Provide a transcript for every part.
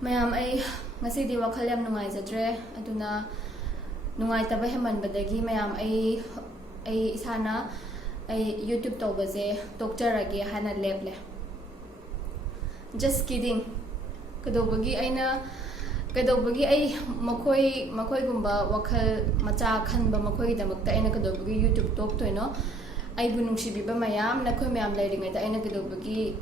mayam ai ngasi di wakhal yam nungai jadre aduna nungai taba heman badagi mayam ai isana ai YouTube tawbaje tokjarage hana leble just kidding kadobagi aina kadobagi ai makoi gumba wakhal macha khanba makoi damakta aina kadobagi YouTube tok toino ai bunungsi biba mayam nakhoi mayam lairingai da aina kadobagi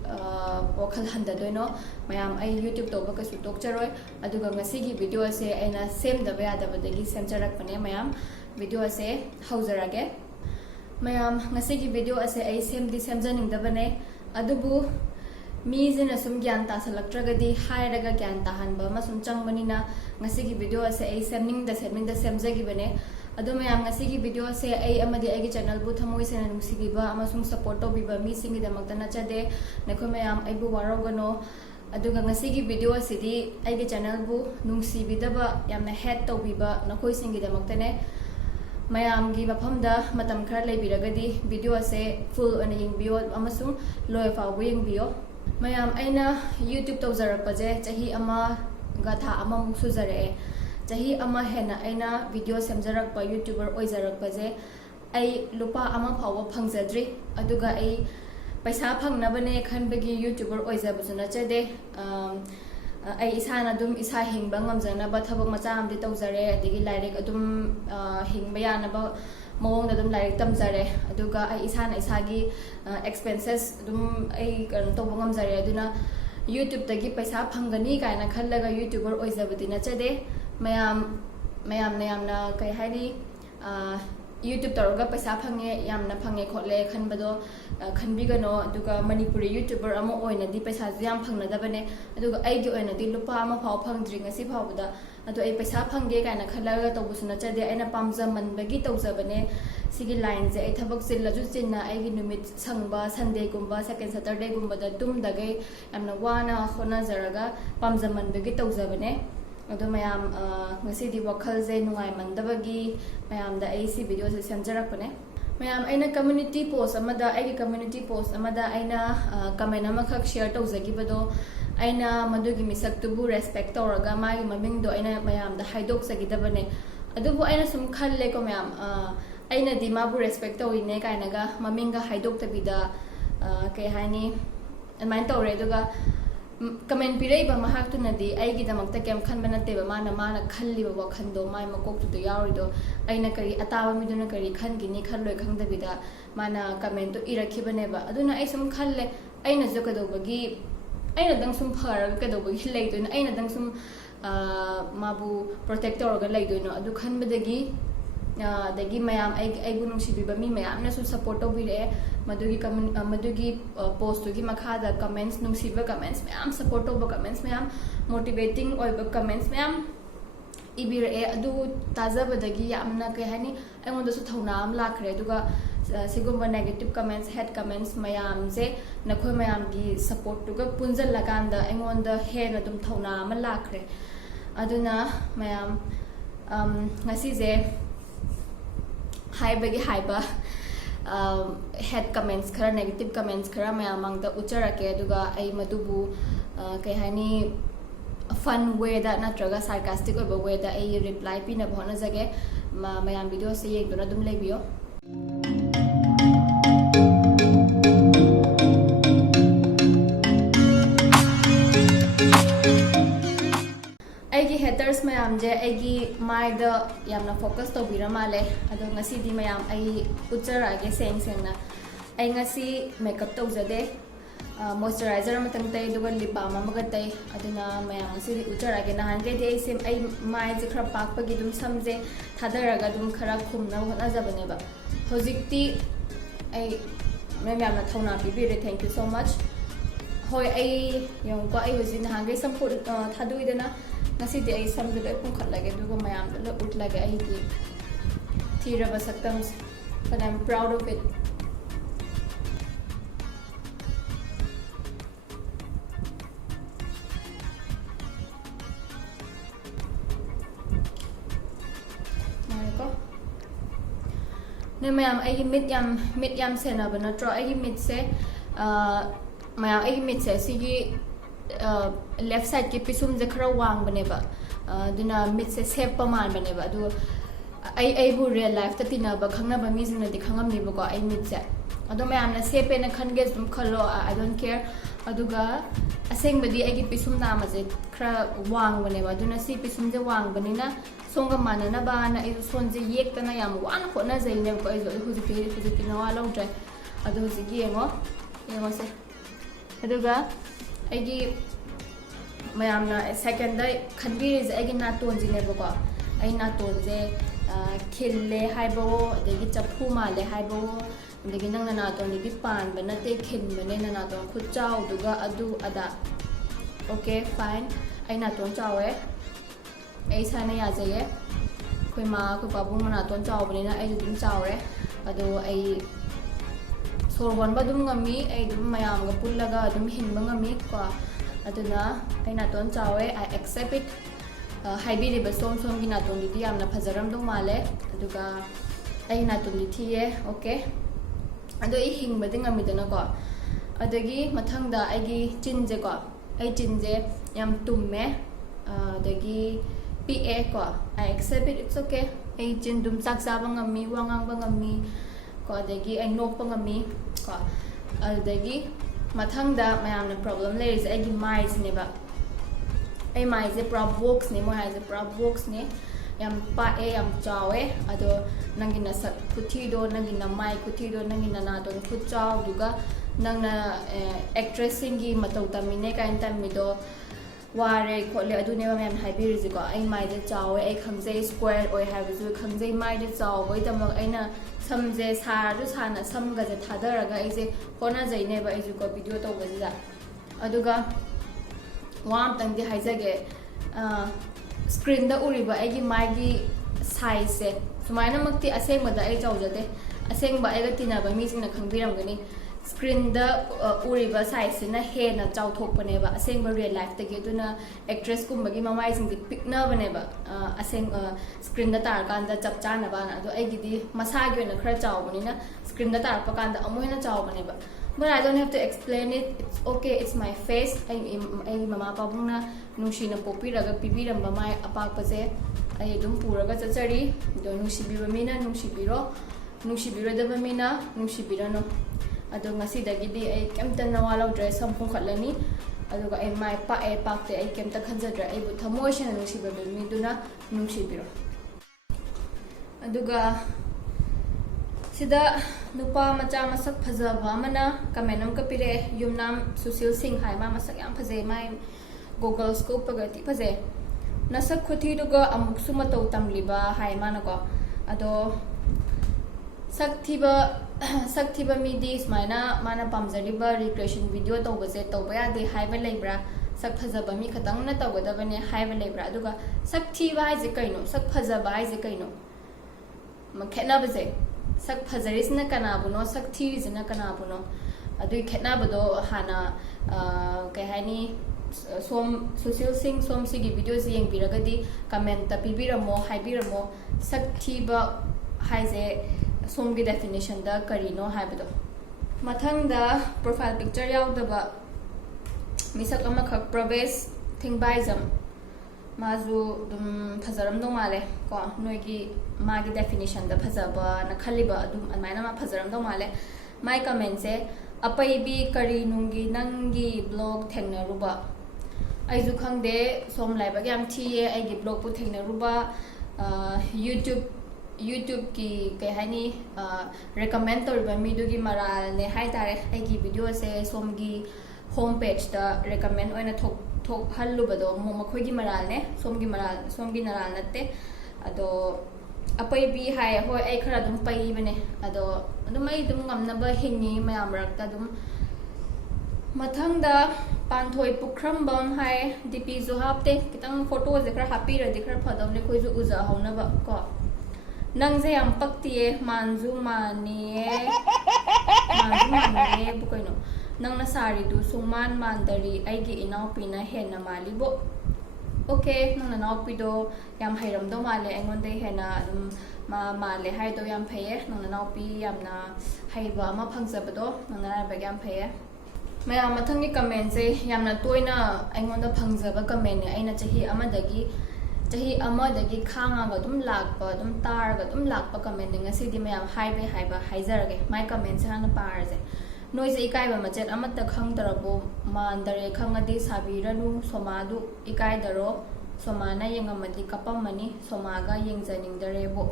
wakhal handa doino mayam ai YouTube toba kasu tokjaroi aduga ngasi gi video ase aina sem da ba da badagi semcharak pane mayam video ase haujarage mayam ngasi gi video ase ai sem di semjaning da bane adubu मीजना सुम ज्ञान तासलक्ट्रगदी हायरगा ज्ञान ताहनबा मसुम चंगबनिना ngasi video ase ai semning da semjagi bane adu mayam ngasi video ase ai amadi ai gi channel bu thamoi sena nungsibiba amasung support to biba mi singi da magdana chade nakho mayam ai bu warogano aduga ngasi video ase di ai gi channel bu nungsibidaba yamna head to biba nakoi singi da magdane mayam gi mafam da matam khar leibiragadi video ase full on yengbiyu amasung loy fa bu yengbiyu mayam aina YouTube tawjarakpaje chahi ama gatha ama musuzare chahi ama hena aina video semjarakpa YouTuber oijarakpaje ai lupa ama phawa phangjadri aduga ai paisa phangnabane khanbagi YouTuber oijabusuna chade ai isana dum isa hingba ngamjana ba thabak macha amdi tawjare adigi lairek adum hingba yana ba mawong da dum lairek tamjare aduga ai isana isagi expenses dum ai kan to ngamjare aduna YouTube tagi paisa phangani kaina khallaga YouTuber oijabadina chade mayam na kai hairi YouTube tawga paisa phange yamna phange khotle khanbado khanbigano aduga manipuri YouTuber ama oina di paisa jam phangna bane aduga ai gi oina di lupa ama phaw phangdri ngasi phawda adu ai paisa phangge kaina khalaga tawbusuna chade aina pamja manbagi tawjabane sigi line je ai thabak chillaju chinna ai gi numit sangba Sunday gumba second Saturday gumba da tum dagai amna wana khona jaraga pamja manbagi tawjabane adu mayam ngasi di wakhal je nungai mandabagi mayam da ai si video se semjarakpane mayam aina community post amada ai community post amada aina comment amakhak share tawjagibado aina madugi misak tubu respect tawraga magi maming do aina mayam da haidok sagidabane adubu aina sum khalle ko mayam aina di mabu respect tawine kainaga maminga haidok tabida kai hani main tawre duga comment piraiba mahak tunadi aigi damakta kem khanba natteba mana khalliba wakhando mai makok tu yawrido aina kari atawa miduna kari khangini khanloi khangdabida mana comment to irakhibaneba aduna ai sum khalle aina jokadobagi aina dang sum pharaga kadobagi leidoina aina dang sum mabu protector ga leidoino adu khanbadagi dagi mayam ai gunungsi biba mi mayam na su support to bire madugi post to gi makhada comments nungsiba comments mayam support to comments mayam motivating oiba comments mayam ibire adu tajabadagi yamna kai hani aingonda su thauna am lakhre duga sigumba negative comments hate comments mayam je nakhoi mayam gi support to ga punjal laganda aingonda he na dum thauna am lakhre aduna mayam ngasi je haibagi haiba head comments khara negative comments khara mayam mangda ucharake aduga ai madubu kai hani fun way da natraga sarcastic oiba way da ai reply pina bhona jage mayam video se yengduna dum leibiyo aigi haters mayam je aigi mai da yamna focus to bira male ado ngasi di mayam ai uchara ge seng na ai ngasi makeup to jade moisturizer matang tai duga lip balm amagatay aduna mayam ngasi di uchara ge nahan ge dei sim ai mai je khara pak pagi dum samje thadaraga dum khara khumna hona jabane ba hojikti ai mayam na thona bibire thank you so much hoi ai yong ko ai hojin nahan ge sam put thaduidana ngasi di ai sam du le pung khatlage duga mayam le utlage ai gi thiraba saktam but I'm proud of it ne mayam ai mit yam sena bana tro ai mit se mayam ai mit se sigi left side ki pisum je khara wang bane ba duna mid se shape pa man bane ba du ai bu real life ta tina ba khangna ba mi jing na di khangam ni ba ko ai mid se ado me amna shape na khan ge zum khalo I don't care aduga aseng badi ai ki pisum na ma je khara wang bane ba duna si pisum je wang bani na songa mana na ba na ai son je yek ta na yam wan kho na je ne ko ai zo hu ji na wa lo dre ado ji gi yengo se aduga ai gi mayamna second day khanbir is ai gi na ton ji ne ba ko ai na ton je khille haibo adegi chaphu ma le haibo adegi nang na ton di pan ba na te khin bane na ton khu chau duga adu ada okay fine ai na ton chau ai sa na ya je ye khoi ma ko pa bu na ton chau bane na ai dum chau re adu ai sor wan ba dum ngami ai dum mayam ga pullaga dum hin ba ngami ko aduna ai na ton chau I accept it haibi ba som gi na ton di amna phajaram dong male aduga ai na ton di thiye okay ado I hing ba ding ami dana ko adagi mathang da ai gi chin je ko ai chin je yam tumme adagi pa ko I accept it it's okay ai chin dum sak sa ba ngami wangang ba ngami ko adagi ai nok ba ngami ko adagi mathang da mayam na problem le is ai gi mai ne ba ai mai je pra box ne mo ai je pra box ne yam pa yam chawe ado nangina sak kuthi do nangina mai kuthi do nangina na don khu chaw duga nangna actress singi matau tamine kain tammi do ware khole adu ne mem haibi ri ko ai mai je chawe ai khamje square oi have zu khamje mai je chaw oi tamak aina samje sa du sana sam ga je thadaraga ai je kona jai ne ba ai ju ko video to ba ja aduga wam tang di haijage screen da uriba aigi magi size se sumaina makti aseng mada ai chawjade aseng ba ai ga tina ba mi sing na khangbiram gani screen da uriba size na he na chaw thok pane ba aseng ba real life ta ge duna actress kum bagi mamai sing dik pick na bane ba aseng screen da tar kan da chap cha na ba na do ai gi di masa gi na khara chaw bani na screen da tar pa kan da amu na chaw bane ba but I don't have to explain it. It's okay. It's my face. I mama pabung na nushi na popi raga pipi ramba mai apak pase. I dum pura ga chachari. Do nushi biro mina nushi biro da mina nushi biro no. Ado ngasi dagi di I kemta na wala dress sam pung khalani. Ado ga I mai pa pak te I kemta khanza dra I bu thamoi shana nushi biro mi duna nushi biro. Ado ga sida nupa macha masak phajaba mana kamenam ka pire yumnam susil singh hai ma masak yam phaje mai google scope pagati phaje nasak khothi duga amuk suma to tamliba hai mana ko ado saktiba mi di smaina mana pamjari ba recreation video to baje to ba de hai ba leibra sak phajaba mi khatang na to goda bane hai ba leibra aduga saktiba hai je kaino sak phajaba hai je kaino makhena baje sak phajaris na kana buno sak thiris na kana buno adui khena bado hana kai hani som social sing som sigi videos yeng biragadi comment ta pibiramo haibiramo sak thiba haize som gi definition da karino haibado mathang da profile picture yaw daba misak ama khak pravesh thingbaizam mazu dum phajaram do male ko noigi magi definition da phajaba na khaliba adum amaina ma phajaram do male my comment se apai bi kari nungi nangi blog thengna ruba ai ju khangde som lai ba yam thi ye ai gi blog pu thengna ruba youtube ki kai hani recommend tor ba mi du gi maral ne hai tare ai gi video se som gi home page da recommend oina thok hallu bado mo makhoi gi maral ne som gi naral natte ado apai bi hai hoi ai khara dum pai bane ado ai dum ngamna ba hingi mayam rakta dum mathang da panthoi pukram bam hai dp zo hapte kitang photo je khara happy ra dikhar phadam le khoi ju uza hauna ba ko nang je am paktie manju mane bu koino nang na sari du suman mandari ai gi inau pina hena malibo okay nang na nau pi do yam hairam do male engon dei hena ma male hai do yam phaye nang na nau pi yam na haiba ma phangja bado nang na ba yam phaye ꯃꯌꯥꯝ ꯃꯊꯪꯒꯤ ꯀꯃꯦꯟꯁꯦ ꯌꯥꯝꯅ ꯇꯣꯏꯅ ꯑꯩꯉꯣꯟꯗ ꯐꯪꯖꯕ ꯀꯃꯦꯟꯅꯦ ꯑꯩꯅ ꯆꯍꯤ ꯑꯃꯗꯒꯤ ꯈꯥꯡꯉꯒ ꯑꯗꯨꯝ ꯂꯥꯛꯄ ꯑꯗꯨꯝ ꯇꯥꯔꯒ ꯑꯗꯨꯝ ꯂꯥꯛꯄ ꯀꯃꯦꯟꯅꯦ ꯉꯁꯤꯗꯤ ꯃꯌꯥꯝ ꯍꯥꯏꯖꯔꯒꯦ ꯃꯥꯏ ꯀꯃꯦꯟꯁꯦ ꯍꯥꯟꯅ ꯄꯥꯔꯁꯦ ꯅꯣꯏꯁꯦ ꯏꯀꯥꯏꯕ ꯃꯆꯦꯠ ꯑꯃꯠꯇ ꯈꯪꯗ꯭ꯔꯕꯣ ꯃꯥꯟꯗꯔꯦ ꯈꯪꯉꯗꯤ ꯁꯥꯕꯤꯔꯅꯨ ꯁꯣꯃꯥꯗꯨ ꯏꯀꯥꯏꯗꯔꯣ ꯁꯣꯃꯥꯅ ꯌꯦꯡꯉꯝꯃꯗꯤ ꯀꯞꯄꯝꯃꯅꯤ ꯁꯣꯃꯥꯒ ꯌꯦꯡꯖꯅꯤꯡꯗꯔꯦꯕꯣ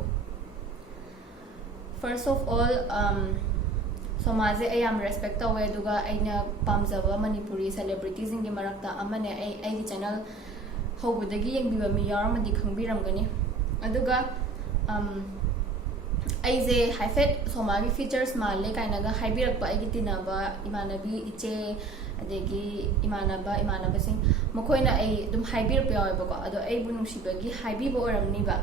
ꯐꯥꯔꯁ ꯑꯣꯐ ꯑꯣꯜ ꯁꯣꯃꯥꯁꯦ ꯑꯩ ꯌꯥꯝ ꯔꯦꯁꯄꯦꯛ ꯇꯧꯋꯦ ꯑꯗꯨꯒ ꯑꯩꯅ ꯄꯥꯝꯖꯕ ꯃꯅꯤꯄꯨꯔꯤ ꯁꯦꯂꯦꯕ꯭ꯔꯤꯇꯤꯁꯤꯡꯒꯤ ꯃꯔꯛꯇ ꯑꯃꯅꯦ ꯑꯩꯒꯤ ꯆꯦꯅꯦꯜ ꯍꯧꯕꯗꯒꯤ ꯌꯦꯡꯕꯤꯕ ꯃꯤ ꯌꯥꯎꯔꯝꯃꯗꯤ ꯈꯪꯕꯤꯔꯝꯒꯅꯤ ꯑꯗꯨꯒ ꯑꯩꯁꯦ ꯍꯥꯏꯐꯦꯠ ꯁꯣꯃꯥꯒꯤ ꯐꯤꯆꯔꯁ ꯃꯥꯜꯂꯦ ꯀꯥꯏꯅꯒ ꯍꯥꯏꯕꯤꯔꯛꯄ ꯑꯩꯒꯤ ꯇꯤꯟꯅꯕ ꯏꯃꯥꯟꯅꯕꯤ ꯏꯆꯦ ꯑꯗꯒꯤ ꯏꯃꯥꯟꯅꯕꯁꯤꯡ ꯃꯈꯣꯏꯅ ꯑꯩ ꯑꯗꯨꯝ ꯍꯥꯏꯕꯤꯔꯛꯄ ꯌꯥꯎꯋꯦꯕꯀꯣ ꯑꯗꯣ ꯑꯩꯕꯨ ꯅꯨꯡꯁꯤꯕꯒꯤ ꯍꯥꯏꯕꯤꯕ ꯑꯣꯏꯔꯝꯅꯤꯕ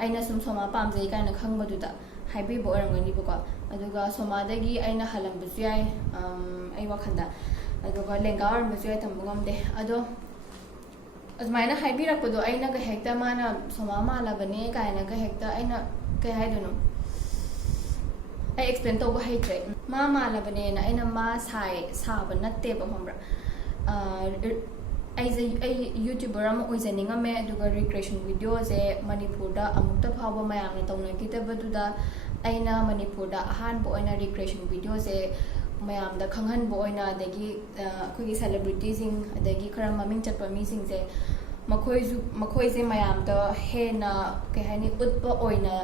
ꯑꯩꯅ ꯁꯨꯝ ꯁꯣꯃꯥ ꯄꯥꯝꯖꯩ ꯀꯥꯏꯅ ꯈꯪꯕꯗꯨꯗ ꯍꯥꯏꯕꯤꯕ ꯑꯣꯏꯔꯝꯒꯅꯤꯕꯀꯣ ꯑꯗꯨꯒ ꯁꯣꯃꯥꯗꯒꯤ ꯑꯩꯅ ꯍꯜꯂꯝꯕꯁꯨ ꯌꯥꯏ ꯑꯩ ꯋꯥꯈꯜꯗ ꯑꯗꯨꯒ ꯂꯦꯡꯒꯥ ꯑꯣꯏꯔꯝꯕꯁꯨ ꯌꯥꯏ ꯇꯝꯕ ꯉꯝꯗꯦ ꯑꯗꯣ ꯑꯗꯨꯃꯥꯏꯅ ꯍꯥꯏꯕꯤꯔꯛꯄꯗꯣ ꯑꯩꯅꯒ ꯍꯦꯛꯇ ꯃꯥꯅ ꯁꯣꯃꯥ ꯃꯥꯜꯂꯕꯅꯦ ꯀꯥꯏꯅꯒ ꯍꯦꯛꯇ ꯑꯩꯅ ꯀꯩ ꯍꯥꯏꯗꯣꯏꯅꯣ ꯑꯩ ꯑꯦꯛꯁꯄ꯭ꯂꯦꯟ ꯇꯧꯕ ꯍꯩꯇ꯭ꯔꯦ ꯃꯥ ꯃꯥꯜꯂꯕꯅꯦꯅ ꯑꯩꯅ ꯃꯥ ꯁꯥꯕ ꯅꯠꯇꯦꯕ ꯈꯪꯕ꯭ꯔꯥ ꯑꯩ ꯌꯨꯇ꯭ꯌꯨꯕꯔ ꯑꯃ ꯑꯣꯏꯖꯅꯤꯡꯉꯝꯃꯦ ꯑꯗꯨꯒ ꯔꯤꯀ꯭ꯔꯦꯁꯟ ꯚꯤꯗꯤꯑꯣꯁꯦ ꯃꯅꯤꯄꯨꯔꯗ ꯑꯃꯨꯛꯇ ꯐꯥꯎꯕ ꯃꯌꯥꯝꯅ ꯇꯧꯅꯈꯤꯗꯕꯗꯨꯗ ꯑꯩꯅ ꯃꯅꯤꯄꯨꯔꯗ ꯑꯍꯥꯟꯕ ꯑꯣꯏꯅ ꯔꯤꯀ꯭ꯔꯦꯁꯟ ꯚꯤꯗꯤꯑꯣꯁꯦ ꯃꯌꯥꯝꯗ ꯈꯪꯍꯟꯕ ꯑꯣꯏꯅ ꯑꯗꯒꯤ ꯑꯩꯈꯣꯏꯒꯤ ꯁꯦꯂꯦꯕ꯭ꯔꯤꯇꯤꯁꯤꯡ ꯑꯗꯒꯤ ꯈꯔ ꯃꯃꯤꯡ ꯆꯠꯄ ꯃꯤꯁꯤꯡꯁꯦ ꯃꯈꯣꯏꯁꯦ ꯃꯌꯥꯝꯗ ꯍꯦꯟꯅ ꯀꯩ ꯍꯥꯏꯅꯤ ꯎꯠꯄ ꯑꯣꯏꯅ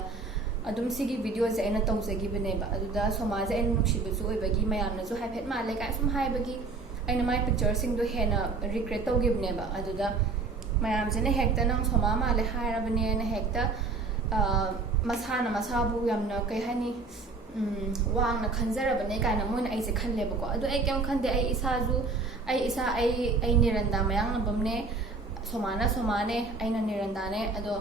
ꯑꯗꯨꯝ ꯁꯤꯒꯤ ꯚꯤꯗꯤꯑꯣꯁꯦ ꯑꯩꯅ ꯇꯧꯖꯈꯤꯕꯅꯦꯕ ꯑꯗꯨꯗ ꯁꯣꯃꯥꯁꯦ ꯑꯩꯅ ꯅꯨꯡꯁꯤꯕꯁꯨ ꯑꯣꯏꯕꯒꯤ ꯃꯌꯥꯝꯅꯁꯨ ꯍꯥꯏꯐꯦꯠ ꯃꯥꯜꯂꯦ ꯀꯥꯏ ꯁꯨꯝ ꯍꯥꯏꯕꯒꯤ ꯑꯩꯅ ꯃꯥꯏ ꯄꯤꯛꯆꯔꯁꯤꯡꯗꯣ ꯍꯦꯟꯅ ꯔꯤꯀ꯭ꯔꯦꯠ ꯇꯧꯈꯤꯕꯅꯦꯕ ꯑꯗꯨꯗ ꯃꯌꯥꯝꯁꯤꯅ ꯍꯦꯛꯇ ꯅꯪ ꯁꯣꯃꯥ ꯃꯥꯜꯂꯦ ꯍꯥꯏꯔꯕꯅꯦꯅ ꯍꯦꯛꯇ ꯃꯁꯥꯅ ꯃꯁꯥꯕꯨ ꯌꯥꯝꯅ ꯀꯩ ꯍꯥꯏꯅꯤ ꯋꯥꯡꯅ ꯈꯟꯖꯔꯕꯅꯦ ꯀꯥꯏꯅ ꯃꯣꯏꯅ ꯑꯩꯁꯦ ꯈꯜꯂꯦꯕꯀꯣ ꯑꯗꯣ ꯑꯩ ꯀꯩꯝ ꯈꯟꯗꯦ ꯑꯩ ꯅꯤꯔꯟꯗꯥ ꯃꯌꯥꯡꯅꯕꯝꯅꯦ ꯁꯣꯃꯥꯅꯦ ꯑꯩꯅ ꯅꯤꯔꯟꯗꯥꯅꯦ ꯑꯗꯣ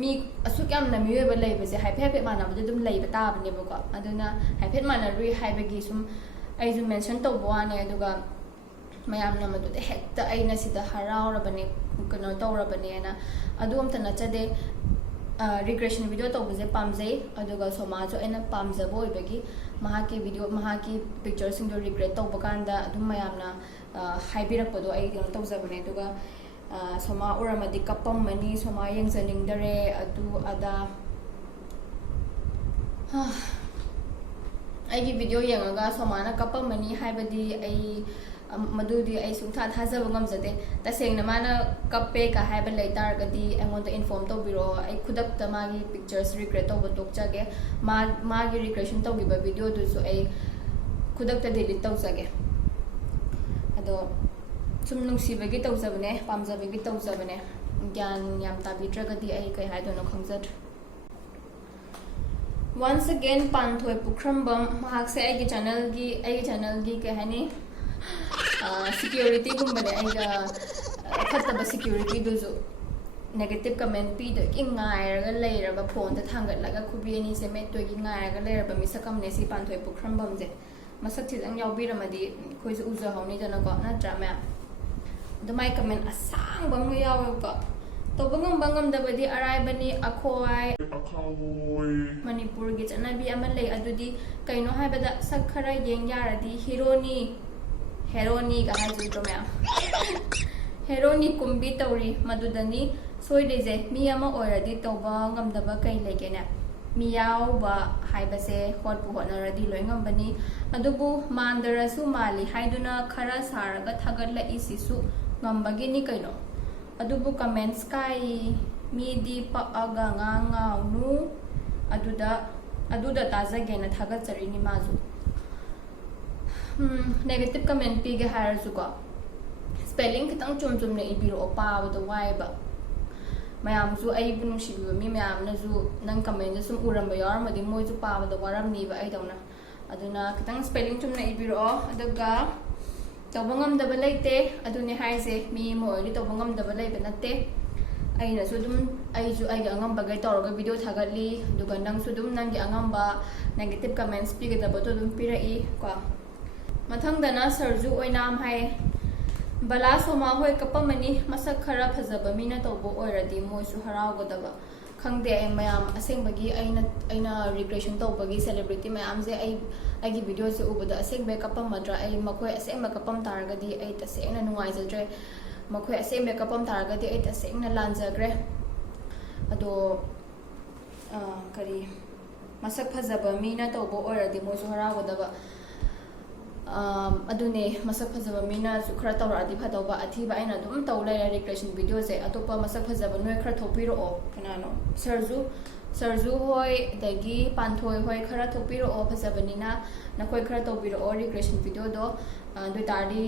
ꯃꯤ ꯑꯁꯨꯛ ꯌꯥꯝꯅ ꯃꯤꯑꯣꯏꯕ ꯂꯩꯕꯁꯦ ꯍꯥꯏꯐꯦꯠ ꯃꯥꯟꯅꯕꯗꯤ ꯑꯗꯨꯝ ꯂꯩꯕ ꯇꯥꯕꯅꯦꯕꯀꯣ ꯑꯗꯨꯅ ꯍꯥꯏꯐꯦꯠ ꯃꯥꯟꯅꯔꯨꯏ ꯍꯥꯏꯕꯒꯤ ꯁꯨം ꯑꯩꯁꯨ ꯃꯦꯟꯁꯟ ꯇꯧꯕ ꯋꯥꯅꯦ ꯑꯗꯨꯒ ꯃꯌꯥꯝꯅ ꯃꯗꯨꯗ ꯍꯦꯛꯇ ꯑꯩꯅ ꯁꯤꯗ ꯍꯔꯥꯎꯔꯕꯅꯦ ꯀꯩꯅꯣ ꯇꯧꯔꯕꯅꯦꯅ ꯑꯗꯨ ꯑꯝꯇ ꯅꯠꯆꯗꯦ ꯔꯤꯀ꯭ꯔꯦꯁꯟ ꯚꯤꯗꯤꯑꯣ ꯇꯧꯕꯁꯦ ꯄꯥꯝꯖꯩ ꯑꯗꯨꯒ ꯁꯣꯃꯥꯁꯨ ꯑꯩꯅ ꯄꯥꯝꯖꯕ ꯑꯣꯏꯕꯒꯤ ꯃꯍꯥꯛꯀꯤ ꯄꯤꯛꯆꯔꯁꯤꯡꯗꯣ ꯔꯤꯀ꯭ꯔꯦꯠ ꯇꯧꯕ ꯀꯥꯟꯗ ꯑꯗꯨꯝ ꯃꯌꯥꯝꯅ ꯍꯥꯏꯕꯤꯔꯛꯄꯗꯣ ꯑꯩ ꯀꯩꯅꯣ ꯇꯧꯖꯕꯅꯦ ꯑꯗꯨꯒ ꯁꯣꯃꯥ ꯎꯔꯝꯃꯗꯤ ꯀꯞꯄꯝꯃꯅꯤ ꯁꯣꯃꯥ ꯌꯦꯡꯖꯅꯤꯡꯗꯔꯦ ꯑꯗꯨ ꯑꯗꯥ ꯑꯩꯒꯤ ꯚꯤꯗꯤꯑꯣ ꯌꯦꯡꯉꯒ ꯁꯣꯃꯥꯅ ꯀꯞꯄꯝꯃꯅꯤ ꯍꯥꯏꯕꯗꯤ ꯃꯗꯨꯗꯤ ꯑꯩ ꯁꯨꯡꯊꯥ ꯊꯥꯖꯕ ꯉꯝꯖꯗꯦ ꯇꯁꯦꯡꯅ ꯃꯥꯅ ꯀꯞꯄꯦꯒ ꯍꯥꯏꯕ ꯂꯩ ꯇꯥꯔꯒꯗꯤ ꯑꯩꯉꯣꯟꯗ ꯏꯟꯐꯣꯔꯝ ꯇꯧꯕꯤꯔꯛꯑꯣ ꯑꯩ ꯈꯨꯗꯛꯇ ꯃꯥꯒꯤ ꯄꯤꯛꯆꯔꯁ ꯔꯤꯀ꯭ꯔꯦꯠ ꯇꯧꯕ ꯇꯣꯛꯆꯒꯦ ꯃꯥꯒꯤ ꯔꯤꯀ꯭ꯔꯦꯁꯟ ꯇꯧꯈꯤꯕ ꯚꯤꯗꯤꯑꯣꯗꯨꯁꯨ ꯑꯩ ꯈꯨꯗꯛꯇ ꯗꯤꯂꯤꯠ ꯇꯧꯖꯒꯦ ꯑꯗꯣ ꯁꯨꯝ ꯅꯨꯡꯁꯤꯕꯒꯤ ꯇꯧꯖꯕꯅꯦ ꯄꯥꯝꯖꯕꯒꯤ ꯇꯧꯖꯕꯅꯦ ꯒ꯭ꯌꯥꯟ ꯌꯥꯝ ꯇꯥꯕꯤꯗ꯭ꯔꯒꯗꯤ ꯑꯩ ꯀꯩ ꯍꯥꯏꯗꯣꯏꯅꯣ ꯈꯪꯖꯗ꯭ꯔꯦ ꯋꯥꯟꯁ ꯑꯒꯦꯟ ꯄꯥꯟꯊꯣꯏ ꯄꯨꯈ꯭ꯔꯝꯕꯝ ꯃꯍꯥꯛꯁꯦ ꯑꯩꯒꯤ ꯆꯦꯅꯦꯜꯒꯤ ꯀꯩ ꯍꯥꯏꯅꯤ ꯁꯤꯀ꯭ꯌꯨꯔꯤꯇꯤꯒꯨꯝꯕꯅꯦ ꯑꯩꯒ ꯐꯠꯇꯕ ꯁꯤꯀ꯭ꯌꯨꯔꯤꯇꯤꯗꯨꯁꯨ ꯅꯦꯒꯦꯇꯤꯞ ꯀꯃꯦꯟ ꯄꯤꯗꯣꯏꯒꯤ ꯉꯥꯏꯔꯒ ꯂꯩꯔꯕ ꯐꯣꯟꯗ ꯊꯥꯡꯒꯠꯂꯒ ꯈꯨꯕꯤ ꯑꯅꯤꯁꯦ ꯃꯦꯠꯇꯣꯏꯒꯤ ꯉꯥꯏꯔꯒ ꯂꯩꯔꯕ ꯃꯤꯁꯛ ꯑꯃꯅꯦ ꯁꯤ ꯄꯥꯟꯊꯣꯏ ꯄꯨꯈ꯭ꯔꯝꯕꯝꯁꯦ ꯃꯁꯛ ꯈꯤꯇꯪ ꯌꯥꯎꯕꯤꯔꯝꯃꯗꯤ ꯑꯩꯈꯣꯏꯁꯨ ꯎꯖꯍꯧꯅꯤꯗꯅꯀꯣ ꯅꯠꯇ꯭ꯔꯥ ꯃꯌꯥꯝ ꯑꯗꯨ ꯃꯥꯏ ꯀꯃꯦꯟ ꯑꯁꯥꯡꯕ ꯑꯃ ꯌꯥꯎꯋꯦꯕꯀꯣ ꯇꯧꯕ ꯉꯝꯕ ꯉꯝꯗꯕꯗꯤ ꯑꯔꯥꯏꯕꯅꯤ ꯑꯈꯣꯏ ꯃꯅꯤꯄꯨꯔꯒꯤ ꯆꯠꯅꯕꯤ ꯑꯃ ꯂꯩ ꯑꯗꯨꯗꯤ ꯀꯩꯅꯣ ꯍꯥꯏꯕꯗ ꯁꯛ ꯈꯔ ꯌꯦꯡ ꯌꯥꯔꯗꯤ ꯍꯦꯔꯣꯅꯤꯒ ꯍꯥꯏꯖꯗ꯭ꯔꯣ ꯃꯌꯥꯝ ꯍꯦꯔꯣꯅꯤ ꯀꯨꯝꯕꯤ ꯇꯧꯔꯤ ꯃꯗꯨꯗꯅꯤ ꯁꯣꯏꯔꯤꯁꯦ ꯃꯤ ꯑꯃ ꯑꯣꯏꯔꯗꯤ ꯇꯧꯕ ꯉꯝꯗꯕ ꯀꯩ ꯂꯩꯒꯦꯅꯦ ꯃꯤ ꯌꯥꯎꯕ ꯍꯥꯏꯕꯁꯦ ꯍꯣꯠꯄꯨ ꯍꯣꯠꯅꯔꯗꯤ ꯂꯣꯏ ꯉꯝꯕꯅꯤ ꯑꯗꯨꯕꯨ ꯃꯥꯟꯗꯔꯁꯨ ꯃꯥꯜꯂꯤ ꯍꯥꯏꯗꯨꯅ ꯈꯔ ꯁꯥꯔꯒ ꯊꯥꯒꯠꯂꯛꯏꯁꯤꯁꯨ ꯉꯝꯕꯒꯤꯅꯤ ꯀꯩꯅꯣ ꯑꯗꯨꯕꯨ ꯀꯃꯦꯟꯠꯁ ꯀꯥꯏ ꯃꯤꯗꯤ ꯄꯛꯑꯒ ꯉꯥꯎꯅꯨ ꯑꯗꯨꯗ ꯇꯥꯖꯒꯦꯅ ꯊꯥꯒꯠꯆꯔꯤꯅꯤ ꯃꯥꯁꯨ ꯅꯦꯒꯦꯇꯤꯞ ꯀꯃꯦꯟ ꯄꯤꯒꯦ ꯍꯥꯏꯔꯁꯨꯀꯣ ꯁ꯭ꯄꯦꯂꯤꯡ ꯈꯤꯇꯪ ꯆꯨꯝꯅ ꯏꯕꯤꯔꯛꯑꯣ ꯄꯥꯕꯗ ꯋꯥꯏꯑꯦꯕ ꯃꯌꯥꯝꯁꯨ ꯑꯩꯕꯨ ꯅꯨꯡꯁꯤꯕꯤꯕ ꯃꯤ ꯃꯌꯥꯝꯅꯁꯨ ꯅꯪ ꯀꯃꯦꯟꯗ ꯁꯨꯝ ꯎꯔꯝꯕ ꯌꯥꯎꯔꯝꯃꯗꯤ ꯃꯣꯏꯁꯨ ꯄꯥꯕꯗ ꯋꯥꯔꯝꯅꯤꯕ ꯑꯩꯗꯧꯅ ꯑꯗꯨꯅ khitang spelling chumna ibirao adaga tawba ngamdaba leite adune haise mi mo ori tawba ngamdaba leiba natte aina su dum aiju aiga angamba gai tawraga video thagatli aduga nang su dum nangi angamba negative comments pigadaba to dum pirai ko mathangdana sarju oinam hai bala soma hoi kapamani masak khara phajaba mina tawbo oiradi moisu haraugadaba khangde ai mayam asengbagi aina regression tawbagi celebrity mayam je ai video se ubada asengbe kapam madra ai makoi asengba kapam taragadi ai tasengna nuai jadre makoi asengbe kapam taragadi ai tasengna lanjagre ado kari masak phajaba mina tawbo oradi moju haragodaba adune masak phajaba mina su khara tawradi phadawba athiba aina dum tawlai regression video se atopa masak phajaba noi khara thopiro kanano sarju hoi dagi panthoi hoi khara thopiro phajabanina nakoi khara tawbiro regression video do do tardi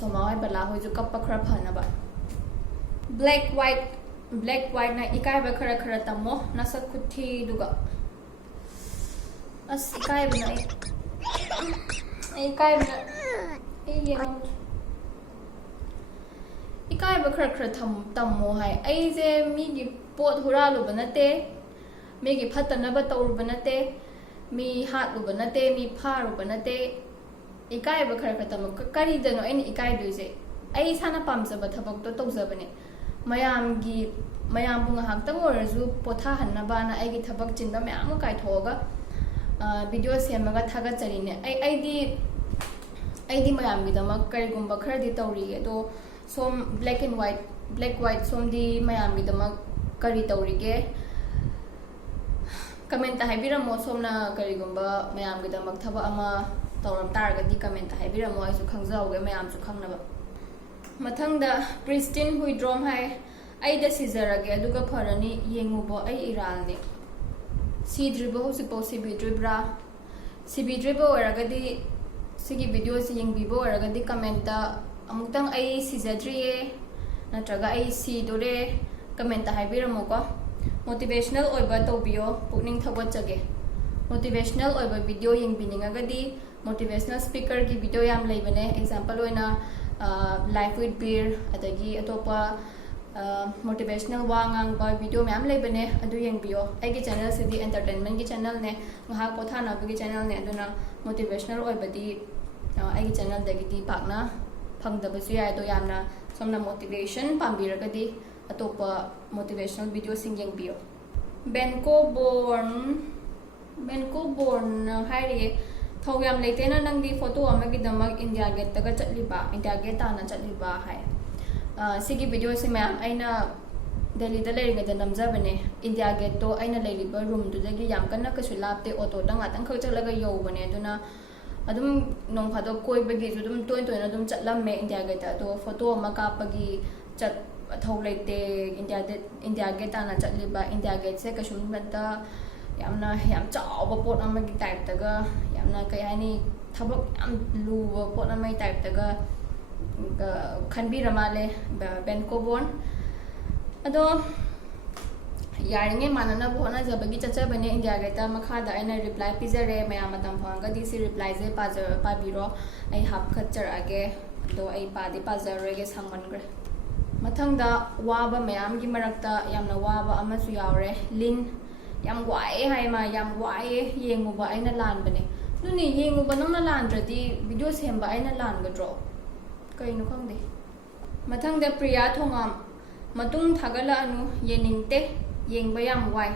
soma hoi bala hoi ju kappa khara phanaba black white na ikai ba khara tamo nasak khuthi duga as ikai bna ikai ba khara tammo hai ai je mi gi pot huralu banate mi gi phatanaba tawru banate mi hatlu banate mi pharu banate ikai ba khara tammo kari dano ai ikai duise ai sana pamjaba thabak to tawjabane mayam bunga haktang oraju potha hannaba na ai gi thabak chinba mayam kai thoga video semaga thaga charine ai di mayam gi dama kari gumba khara di tawri do som black white som di mayam gi dama kari tawri ge comment haibiramo somna kari gumba mayam gi dama thaba ama tawram targa di comment haibiramo ai su khangjawge mayam su khangnaba mathangda pristine huidrom hai ai da sizarage aduga pharani yengubo ai iralni sidribo hosipo sibidribra oragadi sigi video si yengbibo oragadi comment da amutang ai sizadriye natraga ai sidore comment haibiramo ko motivational oiba tawbiyo pukning thawachage motivational oiba video yengbiningagadi motivational speaker ki video yam leibane example oina life with beer adagi atopa motivational wangang ba video myam leibane adu yengbiyo aigi channel sidi entertainment ki channel ne ngha ko thana bi channel ne aduna motivational oibadi aigi channel dagi di pakna phangdabasu yai to yamna somna motivation pambiragadi atopa motivational video sing yengbiyo benko born hairi thogyam leitena nangdi photo amagi damak India Gate taga chatliba India Gate tana chatliba hai sigi video se mayam aina Delhi da leringa da namjabane India Gate to aina leiriba room du dagi yam kanna kasu lapte auto da ngatang khak chalaga yobane aduna adum nong phado koi bagi ju dum toin adum chatlamme India Gate to photo ama kapagi chat thau leite India Gate tana chatliba India Gate se kasum banta yam chawba pot amagi type taga yamna kayani thabak yam luwa pot amai type taga khanbiramale benko bon ado yaringe manana bhona jabagi chachabane India Gate makhada aina reply pizare mayam matam phanga di si reply je pabiro ai hap khacher age do ai padi pazarege sangmangre mathangda waba mayam gi marakta yamna waba amasu yawre lin yam wai hai ma yam wai yenguba aina lanbane nuni yenguba nongna landradi video semba aina langadro kaino khangde mathangda priya thongam matung thagala anu yeningte yengba yam wai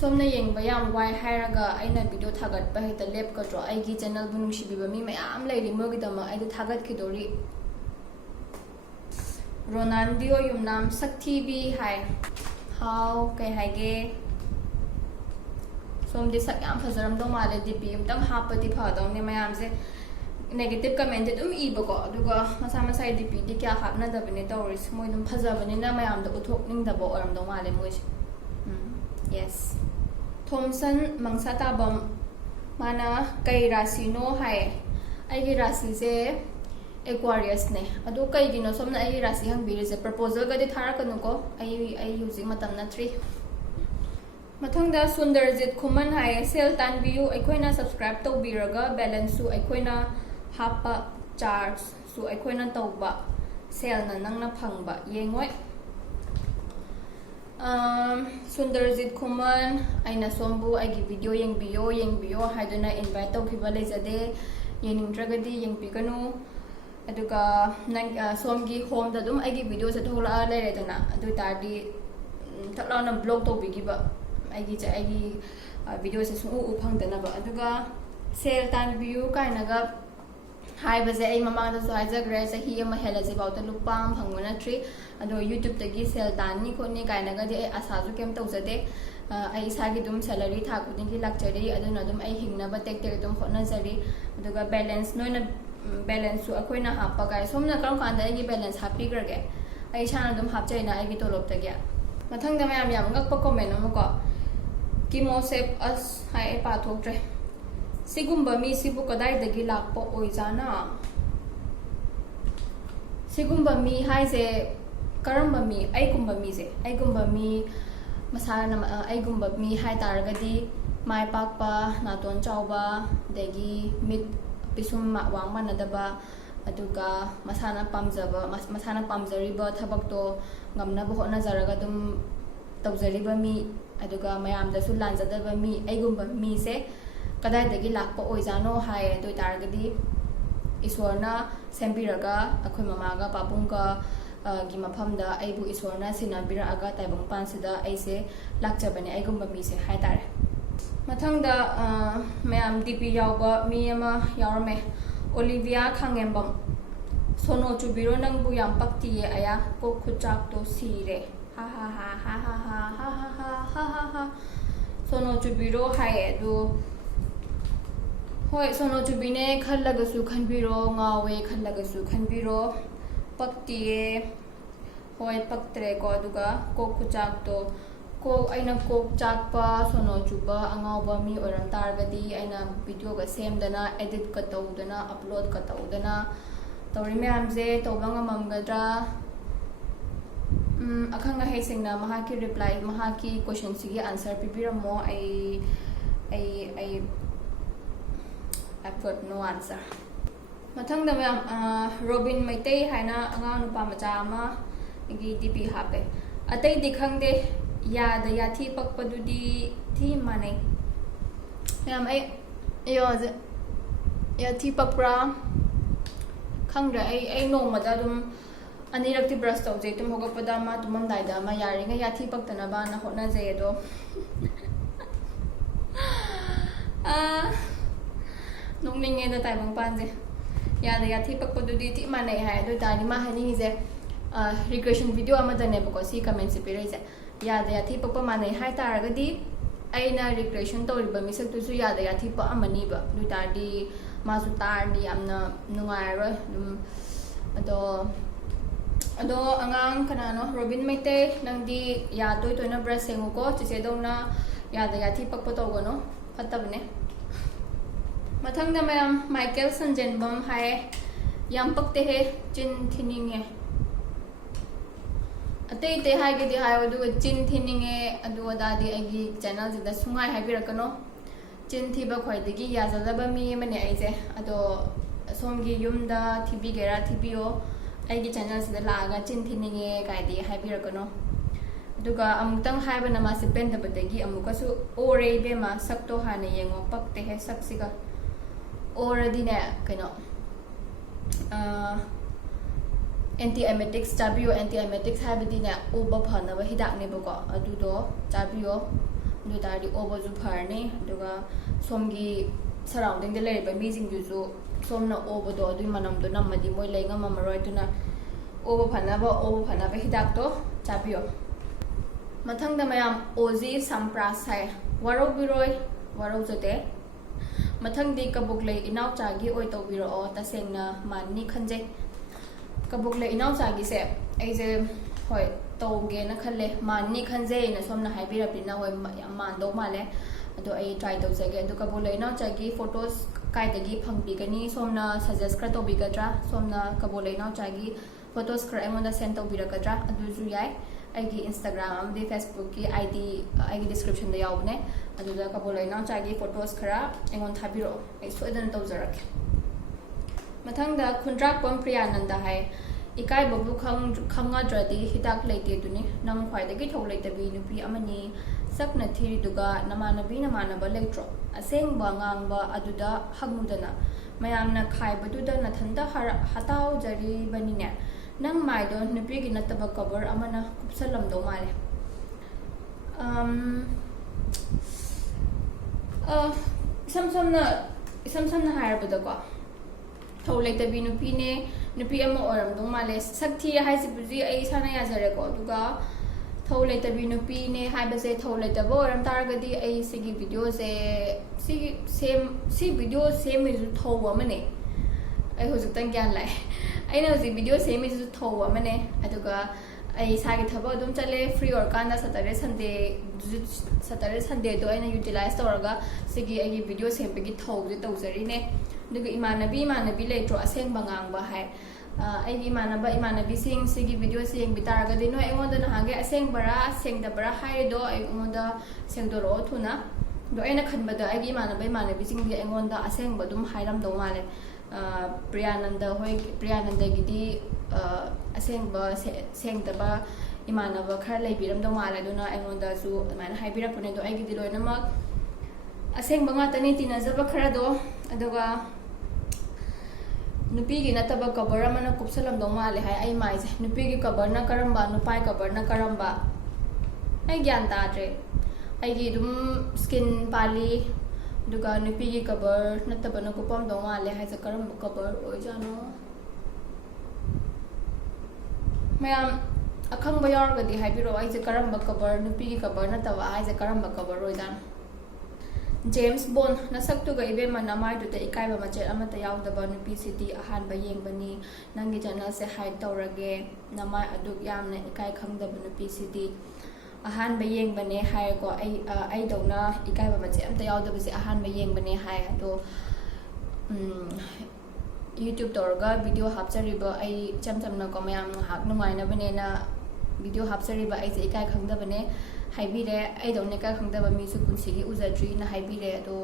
somna yengba yam wai hairaga aina video thagat pa heta lep ka dro ai gi channel bu nungsibiba mi mayam leiri mogi dama ai du thagat khidori ronaldo yumnam sakthi bi hai how kai haige som di sak yam phajaram do male dp umtang hapati phadong ne mayam se negative comment dum ibako aduga masa dp di kya hapna dabane tawris moi dum phajabane na mayam da uthokning da bo oram do male moi yes thomson mangsata bam mana kai rasi no hai ai gi rasi se Aquarius ne adu kai gino somna ai rasi hang biri se proposal ga de thara kanu ko ai using matam na 3 mathangda sundarjit khuman hai sel tan view aikoina subscribe to biraga balance su aikoina hapa charge su aikoina tawba sel na nangna phangba yengoi sundarjit khuman aina sombu aigi video yengbiyo haiduna invite to khiba lejade yeningtragadi yengpikanu aduga nang somgi home da dum aigi video se thola leredana adu tardi ꯊꯛꯂꯥꯎꯅ block ꯇꯧꯕꯤꯈꯤꯕ ꯑꯩꯒꯤ ꯚꯤꯗꯤꯑꯣꯁꯦ ꯁꯨꯡꯎ ꯐꯪꯗꯅꯕ ꯑꯗꯨꯒ ꯁꯦꯜ ꯇꯥꯟꯕꯤꯌꯨ ꯀꯥꯏꯅꯒ ꯍꯥꯏꯕꯁꯦ ꯑꯩ ꯃꯃꯥꯡꯗꯁꯨ ꯍꯥꯏꯖꯈ꯭ꯔꯦ ꯆꯍꯤ ꯑꯃ ꯍꯦꯜꯂꯁꯤꯐꯥꯎꯗ ꯂꯨꯄꯥ ꯑꯃ ꯐꯪꯕ ꯅꯠꯇ꯭ꯔꯤ ꯑꯗꯣ ꯌꯨꯇ꯭ꯌꯨꯕꯇꯒꯤ ꯁꯦꯜ ꯇꯥꯟꯅꯤ ꯈꯣꯠꯅꯤ ꯀꯥꯏꯅꯒꯗꯤ ꯑꯩ ꯑꯁꯥꯁꯨ ꯀꯩꯝ ꯇꯧꯖꯗꯦ ꯑꯩ ꯏꯁꯥꯒꯤ ꯑꯗꯨꯝ ꯁꯦꯂꯔꯤ ꯊꯥ ꯈꯨꯗꯤꯡꯒꯤ ꯂꯥꯛꯆꯔꯤ ꯑꯗꯨꯅ ꯑꯗꯨꯝ ꯑꯩ ꯍꯤꯡꯅꯕ ꯇꯦꯛ ꯇꯦꯛ ꯑꯗꯨꯝ ꯍꯣꯠꯅꯖꯔꯤ ꯑꯗꯨꯒ ꯕꯦꯂꯦꯟꯁ ꯅꯣꯏꯅ ꯕꯦꯂꯦꯟꯁꯁꯨ ꯑꯩꯈꯣꯏꯅ ꯍꯥꯞꯄ ꯀꯥꯏ ꯁꯣꯝꯅ ꯀꯔꯝ ꯀꯥꯟꯗ ꯑꯩꯒꯤ ꯕꯦꯂꯦꯟꯁ ꯍꯥꯞꯄꯤꯈ꯭ꯔꯒꯦ ꯑꯩ ꯏꯁꯥꯅ ꯑꯗꯨꯝ ꯍꯥꯞꯆꯩꯅ ꯑꯩꯒꯤ ꯇꯣꯂꯣꯞꯇꯒꯤ ꯃꯊꯪꯗ ꯃꯌꯥꯝ ꯌꯥꯝ ꯉꯛꯄ ꯀꯣꯃꯦꯟ ꯑꯃꯀꯣ ꯀꯤꯃꯣꯁꯦꯞ ꯑꯁ ꯍꯥꯏ ꯑꯩ ꯄꯥꯊꯣꯛꯇ꯭ꯔꯦ ꯁꯤꯒꯨꯝꯕ ꯃꯤꯁꯤꯕꯨ ꯀꯗꯥꯏꯗꯒꯤ ꯂꯥꯛꯄ ꯑꯣꯏꯖꯥꯅ ꯁꯤꯒꯨꯝꯕ ꯃꯤ ꯍꯥꯏꯁꯦ ꯀꯔꯝꯕ ꯃꯤ ꯑꯩꯒꯨꯝꯕ ꯃꯤꯁꯦ ꯑꯩꯒꯨꯝꯕ ꯃꯤ ꯃꯁꯥꯅ ꯑꯩꯒꯨꯝꯕ ꯃꯤ ꯍꯥꯏ ꯇꯥꯔꯒꯗꯤ ꯃꯥꯏ ꯄꯥꯛꯄ ꯅꯥꯇꯣꯟ ꯆꯥꯎꯕ ꯑꯗꯒꯤ ꯃꯤꯠ ꯄꯤꯁꯨꯝ ꯋꯥꯡ ꯃꯥꯟꯅꯗꯕ ꯑꯗꯨꯒ ꯃꯁꯥꯅ ꯄꯥꯝꯖꯔꯤꯕ ꯊꯕꯛꯇꯣ ꯉꯝꯅꯕ ꯍꯣꯠꯅꯖꯔꯒ ꯑꯗꯨꯝ ꯇꯧꯖꯔꯤꯕ ꯃꯤ ꯑꯗꯨꯒ ꯃꯌꯥꯝꯗꯁꯨ ꯂꯥꯟꯖꯗꯕ ꯃꯤ ꯑꯩꯒꯨꯝꯕ ꯃꯤꯁꯦ ꯀꯗꯥꯏꯗꯒꯤ ꯂꯥꯛꯄ ꯑꯣꯏꯖꯥꯅꯣ ꯍꯥꯏ ꯑꯗꯨ ꯑꯣꯏꯇꯥꯔꯒꯗꯤ ꯏꯁꯣꯔꯅ ꯁꯦꯝꯕꯤꯔꯒ ꯑꯩꯈꯣꯏ ꯃꯃꯥꯒ ꯄꯥꯕꯨꯡꯒ ꯒꯤ ꯃꯐꯝꯗ ꯑꯩꯕꯨ ꯏꯁꯣꯔꯅ ꯁꯤꯟꯅꯕꯤꯔꯛꯑꯒ ꯇꯥꯏꯕꯪꯄꯥꯟꯁꯤꯗ ꯑꯩꯁꯦ ꯂꯥꯛꯆꯕꯅꯦ ꯑꯩꯒꯨꯝꯕ ꯃꯤꯁꯦ ꯍꯥꯏꯇꯥꯔꯦ ꯃꯊꯪꯗ ꯃꯌꯥꯝ DP ꯌꯥꯎꯕ ꯃꯤ ꯑꯃ ꯌꯥꯎꯔꯝꯃꯦ ꯑꯣꯂꯤꯚꯤꯌꯥ ꯈꯥꯡꯉꯦꯝꯕꯝ ꯁꯣꯅꯣ ꯆꯨꯕꯤꯔꯣ ꯅꯪꯕꯨ ꯌꯥꯝ ꯄꯛꯇꯤꯌꯦ ꯑꯌꯥ ꯀꯣꯛ ꯈꯨꯠꯆꯥꯛꯇꯣ ꯁꯤꯔꯦ ꯍꯥ ꯍꯥ ꯍꯥ ꯍꯥ ꯍꯥ ꯍꯥ ꯍꯥ ꯍꯥ ꯍꯥ ꯍꯥ ꯍꯥ ꯁꯣꯅꯣ ꯆꯨꯕꯤꯔꯣ ꯍꯥꯏꯌꯦ ꯑꯗꯨ ꯍꯣꯏ ꯁꯣꯅꯣ ꯆꯨꯕꯤꯅꯦ ꯈꯜꯂꯒꯁꯨ ꯈꯟꯕꯤꯔꯣ ꯉꯥꯎꯋꯦ ꯈꯜꯂꯒꯁꯨ ꯈꯟꯕꯤꯔꯣ ꯄꯛꯇꯤꯌꯦ ꯍꯣꯏ ꯄꯛꯇ꯭ꯔꯦꯀꯣ ꯑꯗꯨꯒ ꯀꯣꯛ ꯈꯨꯆꯥꯛꯇꯣ ꯑꯩꯅ ꯀꯣꯛ ꯆꯥꯛꯄ ꯁꯣꯅꯣ ꯆꯨꯕ ꯑꯉꯥꯎꯕ ꯃꯤ ꯑꯣꯏꯔꯝ ꯇꯥꯔꯒꯗꯤ ꯑꯩꯅ ꯚꯤꯗꯤꯑꯣꯒ ꯁꯦꯝꯗꯅ ꯑꯦꯗꯤꯠꯀ ꯇꯧꯗꯅ ꯑꯞꯂꯣꯗꯀ ꯇꯧꯗꯅ ꯇꯧꯔꯤ ꯃꯌꯥꯝꯁꯦ ꯇꯧꯕ ꯉꯝꯃꯝꯒꯗ꯭ꯔꯥ ꯑꯈꯪ ꯑꯍꯩꯁꯤꯡꯅ ꯃꯍꯥꯛꯀꯤ ꯔꯤꯄ꯭ꯂꯥꯏ ꯃꯍꯥꯛꯀꯤ ꯀꯣꯏꯁꯟꯁꯤꯒꯤ answer ꯄꯤꯕꯤꯔꯝꯃो I've got no answer ꯃꯊꯪꯗ ꯃꯌꯥꯝ ꯔꯣꯕꯤꯟ ꯃꯩꯇꯩ ꯍꯥꯏꯅ ꯑꯉꯥꯡ ꯅꯨꯄꯥ ꯃꯆꯥ ꯑꯃ ꯒꯤ DP ꯍꯥꯞꯄꯦ ꯑꯇꯩꯗꯤ ꯈꯪꯗꯦ ꯌꯥꯗ ꯌꯥꯊꯤ ꯄꯛꯄꯗꯨꯗꯤ ꯊꯤ ꯃꯥꯟꯅꯩ ꯃꯌꯥꯝ ꯑꯩ ꯌꯥꯊꯤ ꯄꯛꯄ꯭ꯔꯥ ꯈꯪꯗ꯭ꯔꯦ ꯑꯩ ꯅꯣꯡꯃꯗ ꯑꯗꯨꯝ ꯑꯅꯤꯔꯛꯇꯤ ꯕ꯭ꯔꯁ ꯇꯧꯖꯩ ꯇꯨꯝ ꯍꯧꯒꯠꯄꯗ ꯑꯃ ꯇꯨꯝꯃꯝꯗꯥꯏꯗ ꯑꯃ ꯌꯥꯔꯤꯉꯩ ꯌꯥꯊꯤ ꯄꯛꯇꯅꯕꯅ ꯍꯣꯠꯅꯖꯩ ꯑꯗꯣ ꯅꯣꯛꯅꯤꯡꯉꯦꯗ ꯇꯥꯏꯕꯪꯄꯥꯟꯁꯦ ꯌꯥꯗ ꯌꯥꯊꯤ ꯄꯛꯄꯗꯨꯗꯤ ꯊꯤ ꯃꯥꯟꯅꯩ ꯍꯥꯏ ꯑꯗꯨ ꯑꯣꯏꯇꯥꯔꯗꯤ ꯃꯥ ꯍꯥꯏꯅꯤꯡꯉꯤꯁꯦ ꯔꯤꯀ꯭ꯔꯦꯁꯟ ꯚꯤꯗꯤꯑꯣ ꯑꯃꯗꯅꯦꯕꯀꯣ ꯁꯤ ꯀꯃꯦꯟꯁꯦ ꯄꯤꯔꯛꯏꯁꯦ ꯌꯥꯗ ꯌꯥꯊꯤ ꯄꯛꯄ ꯃꯥꯟꯅꯩ ꯍꯥꯏ ꯇꯥꯔꯒꯗꯤ ꯑꯩꯅ ꯔꯤꯀ꯭ꯔꯦꯁꯟ ꯇꯧꯔꯤꯕ ꯃꯤꯁꯛꯇꯨꯁꯨ ꯌꯥꯗ ꯌꯥꯊꯤ ꯄꯛꯑꯝꯃꯅꯤꯕ ꯑꯗꯨ ꯑꯣꯏꯇꯥꯔꯗꯤ ꯃꯥꯁꯨ ꯇꯥꯔꯗꯤ ꯌꯥꯝꯅ ꯅꯨꯡꯉꯥꯏꯔꯔꯣꯏ ꯑꯗꯨꯝ ꯑꯗꯣ ꯑꯉꯥꯡ ꯀꯅꯥꯅꯣ ꯔꯣꯕꯤꯟ ꯃꯩꯇꯩ ꯅꯪꯗꯤ ꯌꯥ ꯇꯣꯏ ꯇꯣꯏꯅ ꯕ꯭ꯔꯁ ꯁꯦꯡꯉꯨꯀꯣ ꯆꯤꯆꯦꯗꯧꯅ ꯌꯥꯗ ꯌꯥꯊꯤ ꯄꯛꯄ ꯇꯧꯒꯅꯨ ꯐꯠꯇꯕꯅꯦ ꯃꯊꯪꯗ ꯃꯌꯥꯝ ꯃꯥꯏꯀꯦꯜ ꯁꯟꯖꯦꯟꯕꯝ ꯍꯥꯏꯌꯦ ꯌꯥꯝ ꯄꯛꯇꯦꯍꯦ ꯆꯤꯟ ꯊꯤꯅꯤꯡꯉꯦ ꯑꯇꯩ ꯍꯥꯏꯒꯦꯗꯤ ꯍꯥꯏꯌꯣ ꯑꯗꯨꯒ ꯆꯤꯟ ꯊꯤꯅꯤꯡꯉꯦ ꯑꯗꯨ ꯑꯗꯥꯗꯤ ꯑꯩꯒꯤ ꯆꯦꯅꯦꯜꯁꯤꯗ ꯁꯨꯡꯉꯥꯏ ꯍꯥꯏꯕꯤꯔꯛꯀꯅꯣ ꯆꯤꯟ ꯊꯤꯕ ꯈ꯭ꯋꯥꯏꯗꯒꯤ ꯌꯥꯖꯗꯕ ꯃꯤ ꯑꯃꯅꯦ ꯑꯩꯁꯦ ꯑꯗꯣ ꯁꯣꯝꯒꯤ ꯌꯨꯝꯗ ꯊꯤꯕꯤꯒꯦꯔꯥ ꯊꯤꯕꯤꯌꯣ ꯑꯩꯒꯤ ꯆꯦꯅꯦꯜꯁꯤꯗ ꯂꯥꯛꯑꯒ ꯆꯤꯟ ꯊꯤꯅꯤꯡꯉꯦ ꯀꯥꯏꯗꯤ ꯍꯥꯏꯕꯤꯔꯛꯀꯅꯣ ꯑꯗꯨꯒ ꯑꯃꯨꯛꯇꯪ ꯍꯥꯏꯕꯅ ꯃꯥꯁꯦ ꯄꯦꯟꯗꯕꯗꯒꯤ ꯑꯃꯨꯛꯀꯁꯨ ꯑꯣꯔꯦ ꯏꯕꯦꯝꯃ ꯁꯛꯇꯣ ꯍꯥꯟꯅ ꯌꯦꯡꯉꯣ ꯄꯛꯇꯦꯍꯦ ꯁꯛꯁꯤꯒ ꯑꯣꯔꯗꯤꯅꯦ ꯀꯩꯅꯣ ꯑꯦꯟꯇꯤ ꯑꯦꯃꯦꯇꯤꯛꯁ ꯆꯥꯕꯤꯌꯣ ꯑꯦꯟꯇꯤ ꯑꯦꯃꯦꯇꯤꯛꯁ ꯍꯥꯏꯕꯗꯤꯅꯦ ꯑꯣꯕ ꯐꯅꯕ ꯍꯤꯗꯥꯛꯅꯦꯕꯀꯣ ꯑꯗꯨꯗꯣ ꯆꯥꯕꯤꯌꯣ ꯑꯗꯨ ꯑꯣꯏꯇꯥꯔꯗꯤ ꯑꯣꯕꯁꯨ ꯐꯔꯅꯤ ꯑꯗꯨꯒ ꯁꯣꯝꯒꯤ ꯁꯔꯥꯎꯟꯗꯤꯡꯗ ꯂꯩꯔꯤꯕ ꯃꯤꯁꯤꯡꯗꯨꯁꯨ ꯁꯣꯝꯅ ꯑꯣꯕꯗꯣ ꯑꯗꯨꯒꯤ ꯃꯅꯝꯗꯣ ꯅꯝꯃꯗꯤ ꯃꯣꯏ ꯂꯩ ꯉꯝꯃꯔꯣꯏ ꯑꯗꯨꯅ ꯑꯣꯕ ꯐꯅꯕ ꯍꯤꯗꯥꯛꯇꯣ ꯆꯥꯕꯤꯌꯣ ꯃꯊꯪꯗ ꯃꯌꯥꯝ ꯑꯣꯖꯤ ꯁꯝꯄ꯭ꯔꯥꯁ ꯍꯥꯏ ꯋꯥꯔꯧꯕꯤꯔꯣꯏ ꯋꯥꯔꯧꯖꯗꯦ ꯃꯊꯪꯗꯤ ꯀꯕꯨꯛꯂꯩ ꯏꯅꯥꯎꯆꯥꯒꯤ ꯑꯣꯏ ꯇꯧꯕꯤꯔꯛꯑꯣ ꯇꯁꯦꯡꯅ ꯃꯥꯟꯅꯤ ꯈꯟꯖꯩ ꯀꯕꯨꯛꯂꯩ ꯏꯅꯥꯎꯆꯥꯒꯤꯁꯦ ꯑꯩꯁꯦ ꯍꯣꯏ ꯇꯧꯒꯦꯅ ꯈꯜꯂꯦ ꯃꯥꯟꯅꯤ ꯈꯟꯖꯩꯅ ꯁꯣꯝꯅ ꯍꯥꯏꯕꯤꯔꯛꯄꯅꯤꯅ ꯍꯣꯏ ꯌꯥꯝ ꯃꯥꯟꯗꯧ ꯃꯥꯜꯂꯦ ꯑꯗꯣ ꯑꯩ ꯇ꯭ꯔꯥꯏ ꯇꯧꯖꯒꯦ ꯑꯗꯣ ꯀꯕꯨꯛꯂꯩ ꯏꯅꯥꯎꯆꯥꯒꯤ ꯐꯣꯇꯣꯁ ꯀꯥꯏꯗꯒꯤ ꯐꯪꯕꯤꯒꯅꯤ ꯁꯣꯝꯅ ꯁꯖꯦꯁ ꯈꯔ ꯇꯧꯕꯤꯒꯗ꯭ꯔꯥ ꯁꯣꯝꯅ ꯀꯕꯨꯛꯂꯩ ꯏꯅꯥꯎꯆꯥꯒꯤ ꯐꯣꯇꯣꯁ ꯈꯔ ꯑꯩꯉꯣꯟꯗ ꯁꯦꯟ ꯇꯧꯕꯤꯔꯛꯀꯗ꯭ꯔꯥ ꯑꯗꯨꯁꯨ ꯌꯥꯏ ꯑꯩꯒꯤ ꯏꯟꯁꯇꯥꯒ꯭ꯔꯥꯝ ꯑꯃꯗꯤ ꯐꯦꯁꯕꯨꯛꯀꯤ ID ꯑꯩꯒꯤ ꯗꯤꯁꯀ꯭ꯔꯤꯞꯁꯟꯗ ꯌꯥꯎꯕꯅꯦ ꯑꯗꯨꯗ ꯀꯕꯨꯛꯂꯩ ꯏꯅꯥꯎꯆꯥꯒꯤ ꯐꯣꯇꯣꯁ ꯈꯔ ꯑꯩꯉꯣꯟꯗ ꯊꯥꯕꯤꯔꯛꯑꯣ ꯑꯩ ꯁꯣꯏꯗꯅ ꯇꯧꯖꯔꯛꯀꯦ ꯃꯊꯪꯗ ꯈꯨꯟꯗ꯭ꯔꯥꯛꯄꯝ ꯄ꯭ꯔꯤꯌꯥꯅꯟꯗ ꯍꯥꯏ ꯏꯀꯥꯏꯕꯕꯨ ꯈꯪꯉꯗ꯭ꯔꯗꯤ ꯍꯤꯗꯥꯛ ꯂꯩꯇꯦ ꯑꯗꯨꯅꯤ ꯅꯪ ꯈ꯭ꯋꯥꯏꯗꯒꯤ ꯊꯧ ꯂꯩꯇꯕꯤ ꯅꯨꯄꯤ ꯑꯃꯅꯤ ꯁꯛꯅ ꯊꯤꯔꯤꯗꯨꯒ ꯅꯃꯥꯟꯅꯕ ꯂꯩꯇ꯭ꯔꯣ ꯑꯁꯦꯡꯕ ꯉꯥꯡꯕ ꯑꯗꯨꯗ ꯍꯪꯉꯨꯗꯅ ꯃꯌꯥꯝꯅ ꯈꯥꯏꯕꯗꯨꯗ ꯅꯊꯟꯇ ꯍꯇꯥꯎꯖꯔꯤꯕꯅꯤꯅꯦ ꯅꯪ ꯃꯥꯏꯗꯣ ꯅꯨꯄꯤꯒꯤ ꯅꯠꯇꯕ ꯀꯕꯔ ꯑꯃꯅ ꯀꯨꯞꯁꯜꯂꯝꯗꯧ ꯃꯥꯜꯂꯦ isam samna hairabadako thau leitabi nupine nupi ama oramdong male sakthi haisibuji ai sana yazareko aduga thau leitabi nupine haibase thau leitabo oram taragadi ai sigi video se si video same is thau amane ai hojiktan gyan lai aina hoji video same is thau amane aduga ai sagi thabo adum chale free or kanda Saturday Sunday do aina utilize toraga sigi ai video same begi thau je tawjari ne duga imanabi leitro aseng bangang ba hai ai imanabi sing sigi video sing bitaraga di no engonda na hage aseng bara seng da bara hai do ai engonda seng do ro thuna do aina khanbada ai imanabi sing di engonda aseng badum hairam do male Priyananda gidi aseng ba seng da ba imanaba khar leibiram do male do na engonda su mana haibira pune do ai gidi loina mak aseng banga tani tinazaba khara do aduga nupigi nataba cover amana kupsalam do male hai ai mai je nupigi cover na karamba nupai cover na karamba ai gyan ta tre ai gi dum skin pali duga nupigi cover nataba na kupam do male hai je karamba cover oi jano mayam akhang ba yor gadi hai biro ai je karamba cover nupigi cover nataba ai je karamba cover oi jano James Bond nasak tu ga ibe manamai du te ikai ba machet amata yaw da ba nupi city ahan ba yeng bani nangi channel se hide tawrage namai aduk yamna ikai khang da ba nupi city ahan ba yeng bane hai ko ai dawna ikai ba machet amta yaw da ba se ahan ba yeng bane hai do YouTube tawrga video hapchari ba ai chamna ko mayam hak numai na bane na video hapchari ba ai se ikai khang da bane haibire ai dawne ka khangdaba mi su punsigi uzadri na haibire do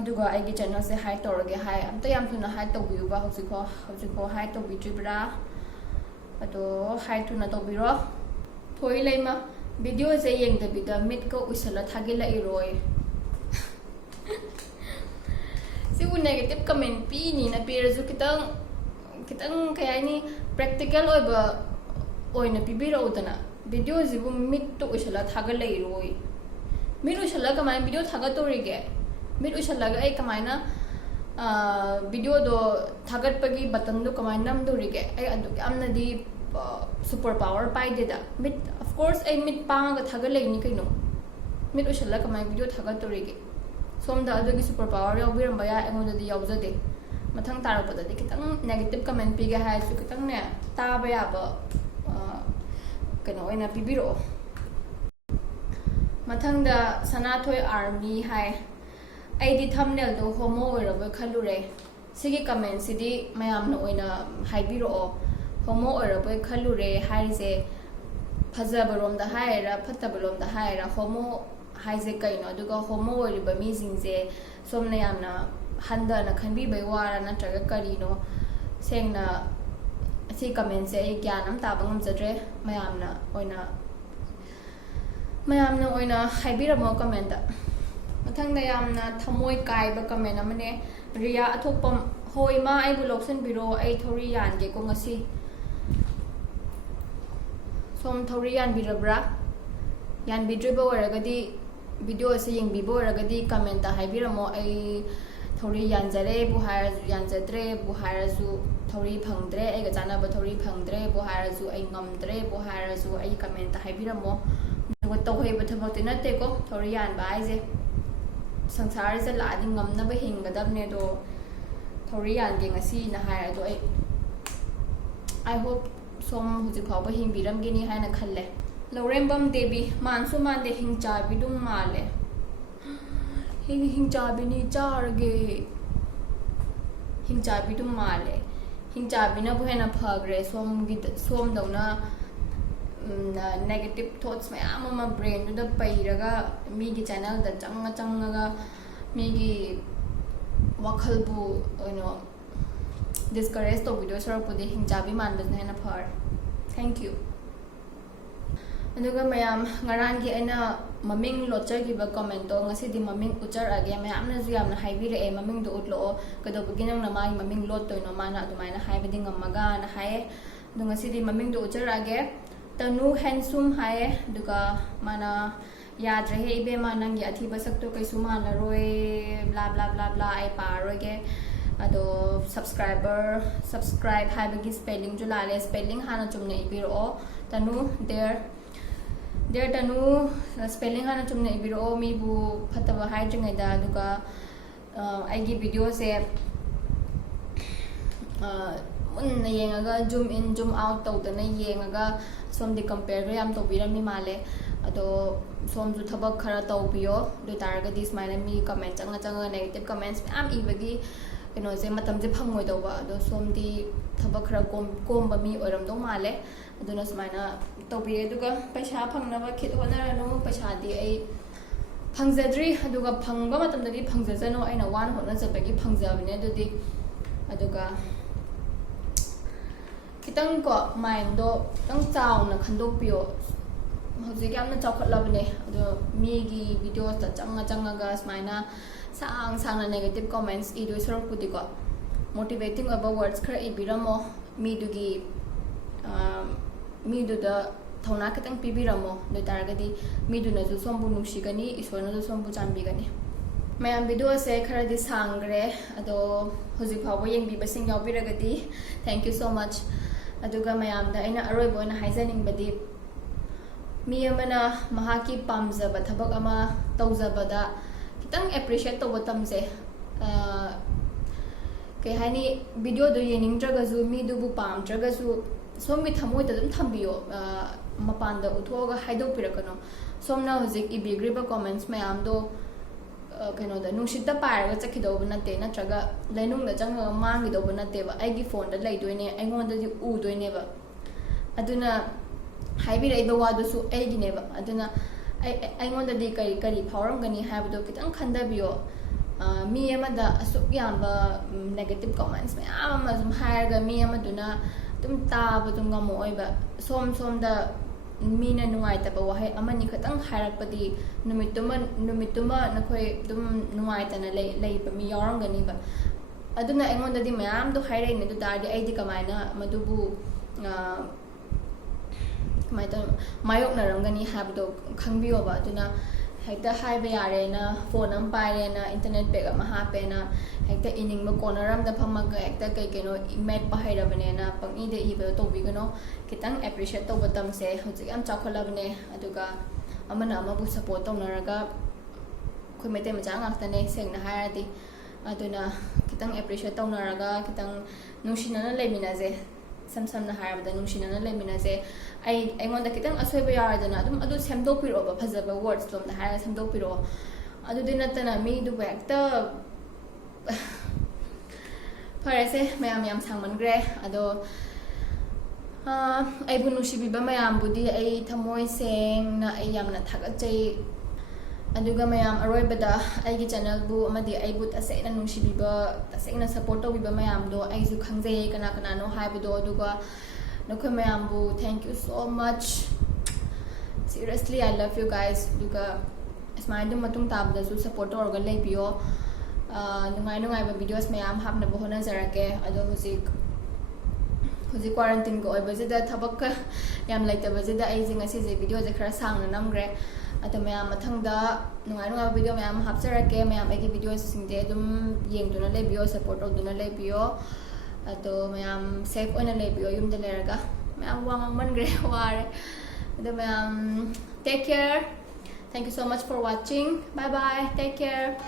aduga ai gi channel se hide torage hai amta yam thuna hide tobiu ba hojiko hide tobitri bra ado hide thuna tobiro thoi leima video se yeng da bida mit ko usala thagila iroi si negative comment pi ni na pirazu kitang kaya ni practical oina pibiro udana video zibu mit to ushala thaga leiroi mit ushala kamai video thaga torige mit ushala ga ai kamai na video do thagat pagi button do kamai nam dorige ai adu amna di super power pai de da mit of course ai mit pa ga thaga leini kaino mit ushala kamai video thaga torige somda adu gi super power yaw biram ba ya engoda di yaw jade mathang tarapada di kitang negative comment pi ga hai su kitang ne ta ba ya ba kano ina pibiro mathangda sanathoi army hai aidi thumbnail do homo oiraba khalure sigi comment sidi mayam na oina haibiro homo oiraba khalure haise phajabarom da haira phatabarom da haira homo haise kaino aduga homo oiriba mi jingje somna yamna handa na khanbi bai wara na traga karino sengna si comment se ai gyanam tabangam jadre mayamna oina haibiramo comment da mathangda yamna thamoi kai ba comment amane riya athopam hoi ma ai bu loksan biro ai thori yan ge ko ngasi som thori yan birabra yan bidriba waragadi video se yengbibo waragadi comment da haibiramo ai thori yanjare bu harazu yanjadre bu harazu thori phangdre ai ga chana ba thori phangdre bu harazu ai ngamdre bu harazu ai comment ta haibiramo duga tawhei ba thabak te natte ko thori yan ba ai je sansar se la ding ngamna ba hingadabne do thori yan ge ngasi na hai do I hope som huji khaw ba hingbiram gini hai na khalle lorembam devi mansu man de hingcha bidum male hingcha bini charge hingcha bidum male hingcha bina bu hena phagre som dawna negative thoughts mayam ma brain da pairaga mi gi channel da changaga mi gi wakhal bu discourage to video sar pu de hingcha bi man bas na phar thank you aduga mayam ngaran gi aina maming locher gi ba comment to ngasi di maming ucher age mayam na ju yamna haibire e maming do utlo kado beginang na mai maming lot to no mana adumaina haibiding amaga na hai do ngasi di maming do ucher age tanu handsome hai duga mana yadre he ibe manang ya thi basak to kai sumana roi bla bla bla bla ai paroge ado subscribe hai bagi spelling julale spelling hana chumne ibiro tanu there tanu spelling hana chumne ibiro mi bu phataba hai jingai da duga ai gi video se munna yengaga zoom in zoom out tawdana yengaga somdi compare yam tawbirami male ado somju thabak khara tawbiyo do taragadi smaina mi comment changa negative comments am ibagi kino se matam je phangoi dawba ado somdi thabak khara komba mi oram do male aduna smaina tawbire duga paisa phangnaba khit honaranu paisa di ai phangzadri aduga phangba matamdagi phangjajano aina wan hona jabagi phangjabne adudi aduga kitang ko mind do tang chauna khandok pio hojik yamna chawkhatlabne ado mi gi videos ta changa ga smaina sang negative comments idu sorok pudi ko motivating about words khara ibiramo mi dugi mi du da thona kitang pibiramo do taragadi mi du na ju sombu nungsigani iswana ju sombu chambigani mayam video se khara di sangre ado hojik phawo yengbi basing yawbiragadi thank you so much aduga mayam da aina aroi boina haizaning badi mi amana mahaki pamjaba thabak ama tawjabada kitang appreciate to tamse ke hani video do yening traga zu mi du bu pam traga su somi thamoi ta dum thambiyo mapanda uthoga haido pirakano somna hojik ibigriba comments mayam do kano da nungshita paraga chakhidoba nate natraga lainung da changa mangidoba nate ba aigi phone da laidoine aingonda di udoine ba aduna haibira iba wadu su aigi ne ba aduna aingonda di kari phawaram gani habdo kitang khandabiyo mi amada asuk yamba negative comments mayam ama zum hairga mi amaduna tum taba tum ngamo oiba som da mina nungai ta ba wahai amani khatang hairakpadi numituma nakhoi dum nungai ta na lei pa mi yaram gani ba aduna aingonda di mayam do hairai ne du tadi aidi kamaina madubu kamaita mayok narangani habdo khangbiyo ba aduna hekta haiba yare na phone am paire na internet pack ama hape na hekta ining ma corner am da phamaga hekta kai keno email pa hairabane na pangi de iba tobigano kitang appreciate to batam se hojik am chakholabne aduga amana amabu support tonaraga khoi mete macha ngaktane sengna hairadi aduna kitang appreciate tonaraga kitang nungsinana leminaje samna hairabda nungsinana leminaje aingonda kitang asoiba yaradana adum adu semdopiro ba phajaba words lomna haira semdopiro adu dinatana mi du bakta farese mayam sangmangre ado ai bu nungsibiba mayam budi ai thamoi seng na ai yamna thagachai aduga mayam aroibada aigi channel bu amadi ai bu tasena nungsibiba tasena support tobiba mayam do ai ju khangjai kana no haibudo aduga Nokoi mayambu, thank you so much. Seriously, I love you guys. Duga smile dum matung tabda su support organ lay piyo. Nungai ba videos mayam hapna bohona zarake. Ado hujik quarantine ko oibazida thabak yam like tabazida ai jinga si je video je khara sang na namgre. Ato mayam mathangda nungai ba video mayam hapsarake mayam agi videos singde dum yengduna lay piyo support orduna lay piyo. Ato mayam safe on a labio yum de lerga mayam wang man gre ware ado mayam take care. Thank you so much for watching. Bye bye, take care.